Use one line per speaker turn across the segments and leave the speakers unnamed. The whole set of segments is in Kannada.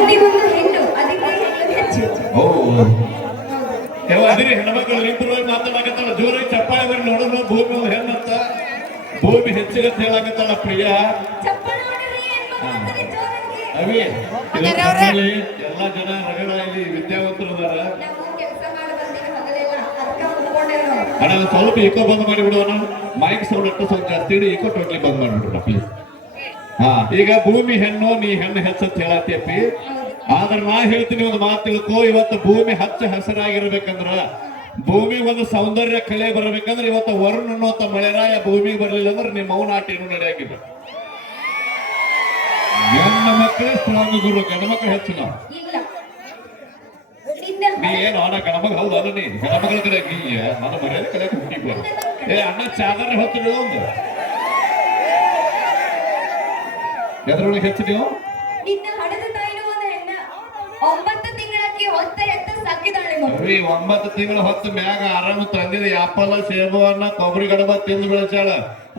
ಗಂಡಿಗೊಂದು ಹೆಣ್ಣು ಅದಕ್ಕೆ ಹೆಚ್ಚು.
ಓ. ಯಾವ ಅದಿರಿ ಹೆಣ್ಮಕ್ಳು ನಿಂತರು ಮಾತಾಡಕತ್ತಾಳ ಜೋರಾಗಿ ಚಪ್ಪಾಳೆ ಬರೀ ನೋಡಿದ್ರು ಭೂಮಿ ಒಂದು ಹೆಣ್ಣಂತ. ಭೂಮಿ ಹೆಚ್ಚಿಗಂತ ಹೇಳಕತ್ತಾಳ ಪ್ರಿಯ. ಅವಿ ಎಲ್ಲ ಜನ ರಗಡಾಗಿ ವಿದ್ಯಾವಂತರು ಅದಾರ. ಅಣ್ಣ ಒಂದ್ ಸ್ವಲ್ಪ ಈಕೋ ಬಂದ್ ಮಾಡಿಬಿಡೋಣ. ಮೈಕ್ ಸೌಂಡ್ ಅಟ್ಟು ಸ್ವಲ್ಪ ಜಾಸ್ತಿ ಇಡಿ ಈಕೋ ಟೋಟ್ಲಿ ಬಂದ್ ಮಾಡ್ಬಿಡ್ರ ಪ್ಲೀಸ್ ಈಗ ಭೂಮಿ ಹೆಣ್ಣು, ನೀ ಹೆಣ್ಣು ಹೆಚ್ಚತ್ ಹೇಳತ್ತೇಪಿ. ಆದ್ರೆ ನಾ ಹೇಳ್ತೀನಿ ಒಂದು ಮಾತು ತಿಳ್ಕೊ, ಇವತ್ತು ಭೂಮಿ ಹಚ್ಚ ಹಸಿರಾಗಿರ್ಬೇಕಂದ್ರ, ಭೂಮಿ ಒಂದು ಸೌಂದರ್ಯ ಕಳೆ ಬರ್ಬೇಕಂದ್ರೆ ಇವತ್ತು ವರುಣ ಅನ್ನೋತ ಮಳೆರಾಯ ಭೂಮಿಗೆ ಬರ್ಲಿಲ್ಲ ಅಂದ್ರೆ ನಿಮ್ಮ ಮೌನ ಆಟ ಏನು ನಡೆಯಾಗಿಲ್ಲ ಹೆಣ್ಣು ಮಕ್ಕಳೇ ಸ್ಟ್ರಾಂಗ್ ಗುರು, ಗಂಡ ಮಕ್ಕಳು ಹೆಚ್ಚು ನಾವು. ನೀ ಏನು ಅಣ್ಣ ಗಣಮಗ ಹೌದು, ಅಲ್ಲ ನೀ. ಗಣಮಗಳ ಕಡೆ ನೀ ನನ್ನ ಮರ್ಯಾದೆ ಕಲೆ ಏ, ಅಣ್ಣ, ಚಾದರ್ ಹೊತ್ತಿರೋದು ಒಂದು. ಎದ್ರೊಳಗೆ ಹೆಚ್ಚು ನೀವು
ನಿನ್ನ ಹಣದ ತಾಯಿನೂ ಒಂದು ಹೆಣ್ಣ ಒಂಬತ್ತು ತಿಂಗಳಕ್ಕೆ ಹೊತ್ತ ಎತ್ತ ಸಾಕಿದಾಳೆ ಮಗು.
ಅವಿ ಒಂಬತ್ತು ತಿಂಗಳ ಹೊತ್ತು ಮ್ಯಾಗ ಆರಾಮ ತಂದಿದ. ಆಪಲ್ ಸೇಬುವನ್ನ ಕೊಬ್ಬರಿ ಗಡಬ ತಿಂದು ಬೆಳೆಸಾಳ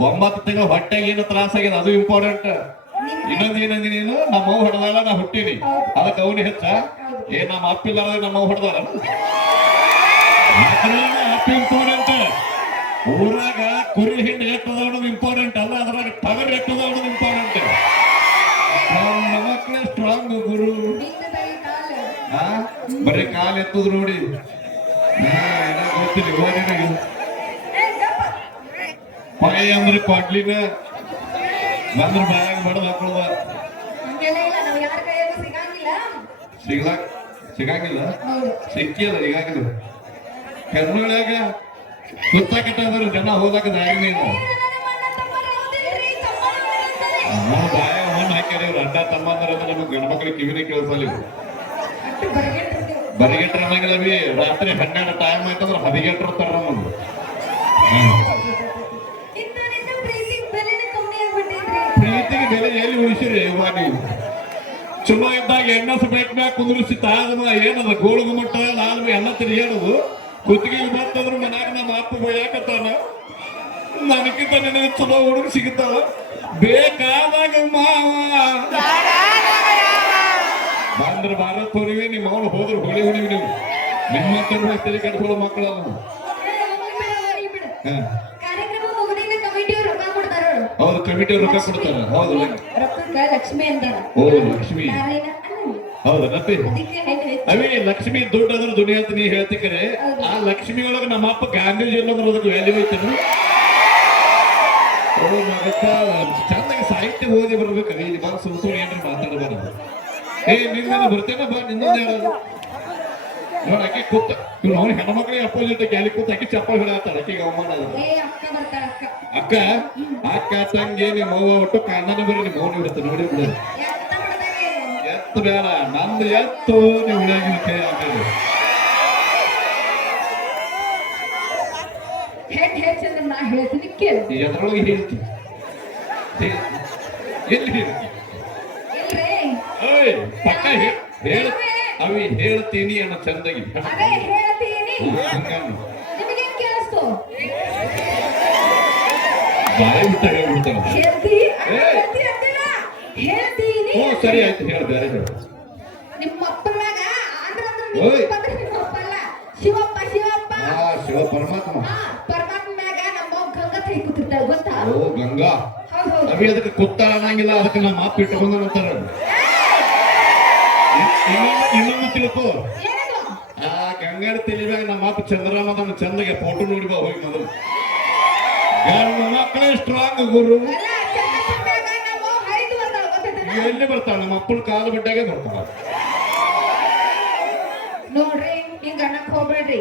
ಒಂಬತ್ತು ತಿಂಗಳ ಹೊಟ್ಟೆಗೆ ಏನು ತ್ರಾಸ ಆಗಿದೆ ಅದು ಇಂಪಾರ್ಟೆಂಟ್ ಇನ್ನೊಂದು ಏನಂದಿ ನೀನು? ನಮ್ಮ ಅವ್ವ ಹೊಡೆದಾಳ ನಾ ಹುಟ್ಟಿನಿ. ಅದಕ್ಕೆ ಅವನಿ ಹೆಚ್ಚ. ಏ ನಮ್ಮ ಅಪ್ಪಿಲ್ಲ ನಮ್ಮ ಅವ್ವ ಹೊಡೆದಾಳ? ಅಪ್ಪಿ ಇಂಪಾರ್ಟೆಂಟ್ ಊರಾಗ ಕುರಿ ಹಿಂಡ್ ಎಟ್ಟದ ಅನ್ನೋದು ಇಂಪಾರ್ಟೆಂಟ್ ಅಲ್ಲ ಅದ್ರಾಗ ಟಗರ್ ಎಟ್ಟದ ಅನ್ನೋದು ಇಂಪಾರ್ಟೆಂಟ್ ಸ್ಟ್ರಾಂಗ್ ಗುರು. ಬರೀ ಕಾಲ್ ಎತ್ತುದು ನೋಡಿ. ಗೊತ್ತಿಲ್ಲ. ಪಾಯ ಅಂದ್ರೆ ಕೊಡ್ಲಿನ ಬಂದ್ರ ಬಾಯಾಗ ಬಡದ್
ಸಿಗಂಗಿಲ್ಲ
ಸಿಗ್ಲಾಕ್ ಸಿಗಂಗಿಲ್ಲ?
ಹೌದು
ಸಿಕ್ಕಿಲ್ಲ ಈಗಾಗಲೇ ಕರ್ನಾಳಾಗ ಸುತ್ತಾಕಟ್ಟಾದ್ರು ಜನ ಹೋದಾಗ ದಾರಿನೇ ಇಲ್ಲ.
ನನ್ನ
ಅಂತ ಇವ್ರು ಅಡ್ಡ ತಮ್ಮಂದ್ರೆ ನಮಗೆ ಗಂಡ್ಮಕ್ಳಿಗೆ ಕಿವಿನೇ ಕೇಳಿಸಲ್ಲ ಇವು
ಅಷ್ಟು ಬರಗೆಟ್ಟಿರ್ತೀವಿ.
ಬರಿಗೆಟ್ರ ಅನ್ನಂಗಿಲ್ಲ ಬಿ ರಾತ್ರಿ ಹನ್ನೆರಡು ಟೈಮ್ ಆಯ್ತಂದ್ರೆ ನಮ್ಮದು
ಇಂಥವ್ರಿಂದ ಪ್ರೀತಿಗ್
ಬೆಲೆ ಎಲ್ಲಿ ಉಳಿಸಿರಿ ಇವ ನೀವು? ಚಲೋ ಇದ್ದಾಗ ಎಣ್ಣಸ ಮ್ಯಾಗ ಕುಂದ್ರಿಸಿ ತಾಗದ ಏನದ ಗೋಳು ಮಟ್ಟ ನಾನು ಎಲ್ಲ ತಿರುಗಾಡೋದು ಕುತ್ತಿಗೆ ಬಂತಂದ್ರೆ ಮನ್ಯಾಗ ನಮ್ಮ ಅಪ್ಪ ಬೈಯಾಕತ್ತಾನ. ನನಗಿಂತ ನಿನಗೆ ಚಲೋ ಹುಡುಗ ಸಿಗುತ್ತಾವ ಬೇಕಾದಾಗ ಮಾವ ಹೊರಿವಿ ನಿಮ್ಮ ಮಗಳು ಹೋದ್ರು ಹೊಳೆ ಹೊಡಿವಿ ನೀವು ನಿಮ್ಮಂತ ತಲೆ ಕಟ್ಕೊಳ್ಳೋ ಮಕ್ಕಳು
ಅವ್ರು.
ಹೌದು ಕಮಿಟಿ ರೊಕ್ಕ ಕೊಡ್ತಾರ. ಹೌದು
ಲಕ್ಷ್ಮಿ.
ಓ ಲಕ್ಷ್ಮಿ. ಹೌದು ನಪ್ಪಿ ಅವೇ ಲಕ್ಷ್ಮಿ ದುಡ್ಡು ಅದ್ರ ದುನಿಯಾ ಅಂತ ನೀ ಹೇಳ್ತಿಕರೆ ಆ ಲಕ್ಷ್ಮಿ ಒಳಗ ನಮ್ಮ ಅಪ್ಪ ಗಾಂಧೀಜಿ ಅನ್ನೋದ್ರ ಅದಕ್ಕೆ ವ್ಯಾಲ್ಯೂ ಐತೇನು? ಓ ಮಗತ್ತ ಚಂದಾಗಿ ಸಾಹಿತ್ಯ ಓದಿ ಬರ್ಬೇಕು. ಇಲ್ಲಿ ಬಂದು ಸುಳ್ಳು ಏನ್ರ ಮಾತಾಡಬಾರದು. ಏ ನಿನ್ನ ಬರ್ತೇನೆ ಬಾ ನಿನ್ನೊಂದು ಹೇಳೋದು ನೋಡ ಆಕೆ ಕೂತ. ಇವ್ರು ಅವ್ನು ಹೆಣ್ಮಕ್ಳಿಗೆ ಅಪೋಸಿಟ್ ಆಗಿ ಅಲ್ಲಿ ಕೂತ ಆಕೆ ಚಪ್ಪಲ್ ಹಿಡಾತಾಳ ಆಕೆಗೆ ಅವಮಾನ
ಅಕ್ಕ ಅಕ್ಕ.
ತಂಗಿ ನಿಮ್ಮ ಅವ್ವ ಒಟ್ಟು ಕಾಂದನ ಬರೀ ನಿಮ್ಮ ಮೌನ ಇರುತ್ತೆ ನೋಡಿ ಬಿಡು.
ಎತ್ತ
ಬೇಡ ನಂದು ಎತ್ತು ನೀವು ಉಳಿಯಾಗಿ ಕೈ ಹಾಕಿದ್ರು
ಹೆಣ್ ಹೆಚ್ಚಂದ್ರೆ ನಾ ಹೇಳ್ತೀನಿ ಕೇಳು.
ಎದ್ರೊಳಗೆ ಹೇಳ್ತಿ. ಎಲ್ಲಿ ಹೇಳ್ತಿ? ಓಯ್ ಪಕ್ಕ ಹೇಳ ಅವಿ ಹೇಳ್ತೀನಿ ಅನ್ನೋ ಚಂದಾಗಿ. ಬಾಯಿ ಬಿಟ್ಟ ಹ್ಞೂ ಸರಿ ಆಯ್ತು ಹೇಳ ಬೇರೆ ಹೇಳು.
ನಿಮ್ಮ ಅಪ್ಪನಾಗ
ಓಯ್.
ಶಿವಪ್ಪ ಶಿವಪ್ಪ.
ಆ ಶಿವ ಪರಮಾತ್ಮ.
ನಮ್ಮ ಗಂಗಾ ಕೈ ಕೂತಿರ್ತಾಳೆ ಗೊತ್ತಾ?
ಓ ಗಂಗಾ. ಅವಿ ಅದಕ್ಕೆ ಕುತ್ತ ಅನ್ನಂಗಿಲ್ಲ ಅದಕ್ಕೆ ನಮ್ಮ ಮಾತು ಇಟ್ಕೊಂಡು ಅಂತಾರ ಇನ್ನೊಂದು ತಿಳ್ಕೋ. ಆ ಗಂಗಾರ ತಿಳಿದಾಗ ನಮ್ಮ ಅಪ್ಪ ಚಂದ್ರಮಾದನ ಚಂದಗೆ ಫೋಟೋ ನೋಡಿ ಬಾ ಹೋಗಿ ಮೊದಲು. ಗಂಡು ಮಕ್ಕಳೇ ಸ್ಟ್ರಾಂಗ್ ಗುರು? ಎಲ್ಲಿ ಬರ್ತಾಳ ನಮ್ಮ ಅಪ್ಪನ ಕಾಲು ಬಿಟ್ಟಾಗೆ ಬರ್ತಾಳ
ನೋಡ್ರಿ ಹಿಂಗ ಅನ್ನಕ್ ಹೋಗ್ಬೇಡ್ರಿ.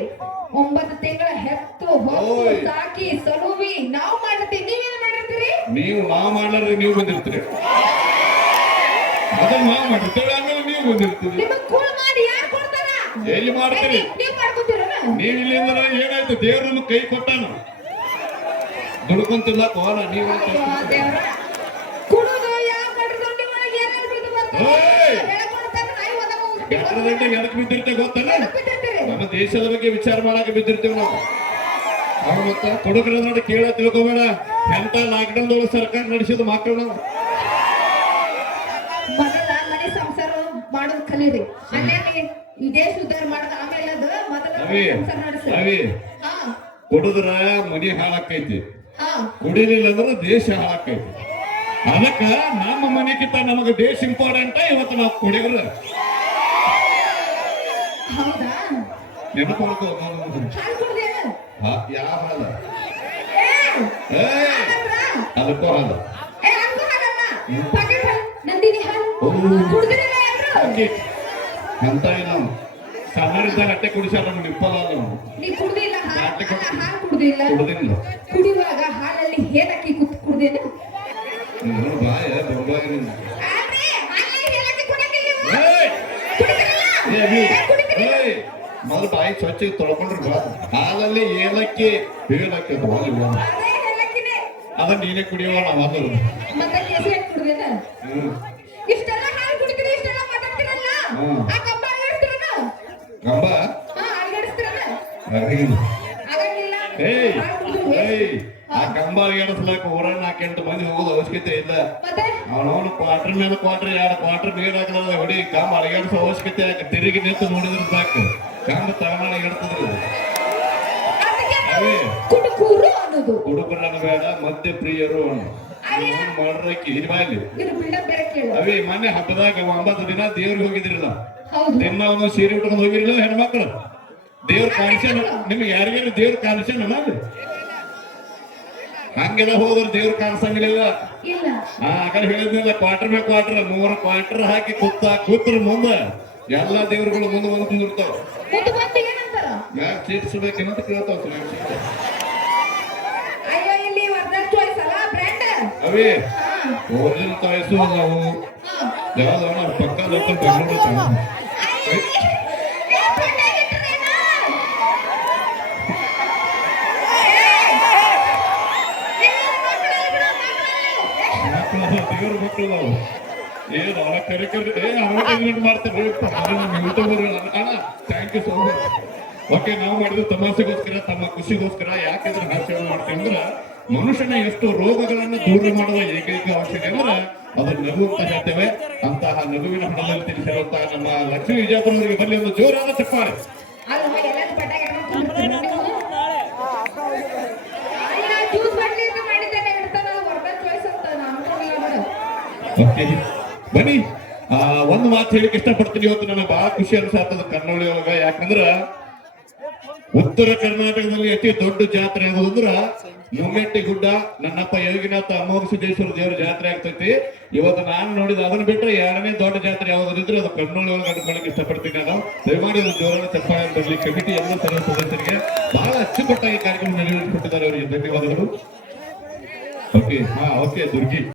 ಒಂಬತ್ತು ತಿಂಗಳ ಹೆತ್ತು ಹೊತ್ತು. ಸಾಕಿ ಸಲುವಿ ನಾವು ಮಾಡಿರ್ತೀವಿ ನೀವೇನು ಮಾಡಿರ್ತೀರಿ?
ನೀವು ನಾ ಮಾಡ್ಲಾರ್ದೆ ನೀವು ಬಂದಿರ್ತೀರಿ. ಅದನ್ನ ನಾ ಮಾಡಿರ್ತೇವೆ ಬಂದಿರ್ತೀರಿ.
ನಿಮಗ್ ಕೂಳ್ ಮಾಡಿ ಯಾರು ಕೊಡ್ತಾರ?
ಎಲ್ಲಿ ಮಾಡ್ತೀರಿ?
ನೀವ್
ಇಲ್ಲಿಂದ ಏನಾಯ್ತು? ದೇವ್ರ ನಮ್ಗೆ ಕೈ ಕೊಟ್ಟಾನ. ದುಡ್ಕೊಂತಿಲ್ಲ ಕೋಲ ನೀವು
ಕುಡುದು ಯಾವ ಒಳಗೆ ಏನೇನ್ ಬಿದ್ದು
ಎದಕ್ ಬಿದ್ದಿರ್ತೇವೆ ಗೊತ್ತಲ್ಲ ನಮ್ಮ ದೇಶದ ಬಗ್ಗೆ ವಿಚಾರ ಮಾಡಕ್ಕೆ ಬಿದ್ದಿರ್ತೇವೆ ನಾವು. ಅವ್ರು ಮತ್ತ ಕೊಡುಗರ ನೋಡಿ ಕೇಳ ತಿಳ್ಕೊಬೇಡ. ಎಂತ ಲಾಕ್ಡೌನ್ ದೊಳಗೆ ಸರ್ಕಾರ ನಡೆಸಿದ ಮಕ್ಕಳು ನಾವು.
ಮಾಡೋದ್ ಕಲೀರಿ ಅಲ್ಲೇ ಈ ದೇಶ ಉದ್ದಾರ ಮಾಡೋದು ಆಮೇಲೆ ಅದು ಹಾ.
ಕುಡಿದ್ರ ಮನಿ ಹಾಳಾಕೈತಿ ಕುಡಿಲಿಲ್ಲ ಅಂದ್ರೆ ದೇಶ ಹಾಳಾಕೈತಿ ಅದಕ್ಕ ನಮ್ಮ ಮನೆಗಿಂತ ನಮಗೆ ದೇಶ ಇಂಪಾರ್ಟೆಂಟ್ ಇವತ್ತು ನಾವು ಕುಡಿಗ್ರ.
ಹೌದಾ?
ನೆನಪು ಮಾಡ್ಕೋ
ಹಾಲು ಕುಡ್ದೇನು
ಯಾವ ಹಾಲ? ಅದಕ್ಕೂ ಹಾಲು
ನಂದಿನಿ ಹಾಲು
ಓಕೆ. ಅಂತ ನಾವು ಸಣ್ಣರಿದ್ದಾಗ ಅಟ್ಟೆ ಕುಡಿಸ್ಯಾರ ನಮ್ಗೆ ಇಪ್ಪಲ್ಲ ನಾವು
ಕುಡ್ದಿಲ್ಲ ಕುಡಿಯುವಾಗ ಹಾಲಲ್ಲಿ ಹೇಳಕ್ಕೆ ಕುಡ್ದೇನು?
ಬಾಯ ದೊಡ್ಡವಾಗಿ! ಮೊದಲು ಬಾಯಿ ಸ್ವಚ್ಛ ತೊಳ್ಕೊಂಡ್ರೆ ಬಾ. ಹಾಲಲ್ಲಿ ಏಲಕ್ಕಿ ಏಲಕ್ಕಿ ಅದ. ಅದನ್ನ ನೀನೇ ಕುಡಿಯುವ ನಾವು ಅದು
ಮತ್ತೆ ಕೇಸರಿ
ಹ್ಮ್.
ಇಷ್ಟೆಲ್ಲ
ಏಯ್ ಆ ಕಂಬ ಎಡಸ್ಲಾಕ ಊರ ನಾಲ್ಕೆಂಟು ಮಂದಿ ಹೋಗೋದು ಅವಶ್ಯಕತೆ ಇಲ್ಲ.
ಮತ್ತೆ?
ಅವನವನು ಕ್ವಾರ್ಟರ್ ಮೇಲೆ ಕ್ವಾರ್ಟರ್ ಎರಡು ಕ್ವಾರ್ಟರ್ ನೀರ್ ಹಾಕಲ್ಲ ಹೊಡಿ ಕಂಬ ಅಲಗಾಡಿಸೋ ಅವಶ್ಯಕತೆ ಯಾಕೆ? ತಿರುಗಿ ನಿಂತು ನೋಡಿದ್ರೆ ಸಾಕು. ಕಂಬ ತಗೊಂಡ ಇಡ್ತದ್ರಿ
ಅದಕ್ಕೆ
ಅವೇ
ಕುಡುಕೂರು ಅನ್ನೋದು.
ಹುಡುಗರನ್ನ ಬೇಡ ಮಧ್ಯ ಪ್ರಿಯರು ಮಾಡ್ರಕ್ಕಿ ಇದು ಬಾಯಲ್ಲಿ ಅವೇ ಮೊನ್ನೆ ಹಬ್ಬದಾಗ ಒಂಬತ್ತು ದಿನ ದೇವ್ರಿಗೆ ಹೋಗಿದ್ರಲ್ಲ.
ನಿನ್ನ
ದಿನ ಅವನು ಸೀರೆ ಉಟ್ಕೊಂಡು ಹೋಗಿರಲಿಲ್ಲ ಹೆಣ್ಮಕ್ಳು. ದೇವ್ರ ಕಾಣಿಸ್ಯಾನ ನಿಮ್ಗೆ ಯಾರಿಗಾರು ದೇವ್ರ ಕಾಣಿಸ್ಯಾನ ಹಂಗೆಲ್ಲ ಹೋದ್ರೆ ದೇವ್ರ ಕಾಣಿಸಂಗಿಲ್ಲ. ಆ ಕಡೆ ಹೇಳಿದ್ನಲ್ಲ ಕ್ವಾರ್ಟರ್ ಮೇಲೆ ಕ್ವಾರ್ಟರ್ ನೂರ ಕ್ವಾರ್ಟರ್ ಹಾಕಿ ಕುತ್ತ ಕೂತ್ರ ಮುಂದ. ಎಲ್ಲಾ ದೇವ್ರುಗಳು ಮುಂದೆ ಬಂದು ಕುಂದಿರ್ತಾವ
ಮುಂದೆ
ಯಾಕೆ ಚೀಟಿಸ್ಬೇಕೇನಂತ ಕೇಳ್ತಾವ ಸ್ನಾಕ್ಸ್.
ಅಯ್ಯೋ ಇಲ್ಲಿ ವರ್ಧನ್ ಚಾಯ್ಸ್ ಅಲ್ಲ ಬ್ರ್ಯಾಂಡ್
ಅವೇ
ಹಾ
ಓರಿಜಿನಲ್ ಚಾಯ್ಸು ನಾವು
ಹಾ
ಯಾವ್ದೋ ನಾವು ಪಕ್ಕ ಲೋಕಲ್ ಬೆಂಗಳೂರು
ಅಯ್ಯೋ, ಏ, ತಾಯಿಸು ನಾವು ಏ, ಮಕ್ಳಲ್ಲಿ ಬಿಡು, ಮಕ್ಳಲ್ಲಿ.
ದೇವ್ರ ಮಕ್ಕಳು ನಾವು ಏನ್ ಅವನ ಕರಿಕರಿ ಕರೆ ಏ ಅಡ್ವರ್ಟೈಸ್ಮೆಂಟ್ ಮಾಡ್ತಾರೆ ಯೂಟ್ಯೂಬರ್ ಅಣ್ಣ thank you so much okay ನಾವು ಮಾಡಿದ್ರು ತಮಾಷೆಗೋಸ್ಕರ ತಮ್ಮ ಖುಷಿಗೋಸ್ಕರ ಯಾಕೆಂದ್ರೆ ಹಾಸ್ಯ ಮಾಡ್ತೀವಿ ಅಂದ್ರೆ ಮನುಷ್ಯನ ಎಷ್ಟು ರೋಗಗಳನ್ನ ದೂರ ಮಾಡುವ ಏಕೈಕ ಔಷಧಿ ಅಂದ್ರೆ ಅದು ನಗು ಅಂತ ಹೇಳ್ತೇವೆ ಅಂತಹ ನಗುವಿನ ಹಣದಲ್ಲಿ ತಿಳಿಸಿರುವಂತಹ ನಮ್ಮ ಲಕ್ಷ್ಮೀ ವಿಜಯಪುರ ಅವರಿಗೆ ಬರಲಿ ಒಂದು ಜೋರಾದ ಚಪ್ಪಾಳೆ. ಬನ್ನಿ. ಆ, ಒಂದು ಮಾತು ಹೇಳಿಕ್ ಇಷ್ಟಪಡ್ತೀನಿ ಇವತ್ತು. ನನಗೆ ಬಹಳ ಖುಷಿ ಅನ್ಸಾತದ ಕರ್ನಾಟಕ ಒಳಗ. ಯಾಕಂದ್ರ ಉತ್ತರ ಕರ್ನಾಟಕದಲ್ಲಿ ಅತಿ ದೊಡ್ಡ ಜಾತ್ರೆ ಆಗೋದಂದ್ರ ಮುಂಗಟ್ಟಿ ಗುಡ್ಡ, ನನ್ನಪ್ಪ ಯೋಗಿನಾಥ ಅಮೋಘ ಸಿದ್ದೇಶ್ವರ ದೇವರ ಜಾತ್ರೆ ಆಗ್ತೈತಿ. ಇವತ್ತು ನಾನು ನೋಡಿದ ಅದನ್ನ ಬಿಟ್ಟರೆ ಎರಡನೇ ದೊಡ್ಡ ಜಾತ್ರೆ ಯಾವ್ದಿದ್ರೆ ಅದು ಕರ್ನೂಲ್ ಒಳಗೆ ಇಷ್ಟಪಡ್ತೀನಿ ನಾನು. ದಯಮಾಡಿ ಜೋರಾದ ಚಪ್ಪಾಳೆ ಬರಲಿ ಕಮಿಟಿ ಎಲ್ಲ ಸರ್ವ ಸದಸ್ಯರಿಗೆ ಬಹಳ ಅಚ್ಚುಕಟ್ಟಾಗಿ ಕಾರ್ಯಕ್ರಮ ನೆರವೇರಿಸಿಕೊಟ್ಟಿದ್ದಾರೆ ಅವರಿಗೆ ಧನ್ಯವಾದಗಳು. ಓಕೆ, ಹಾ, ಓಕೆ, ದುರ್ಗಿ.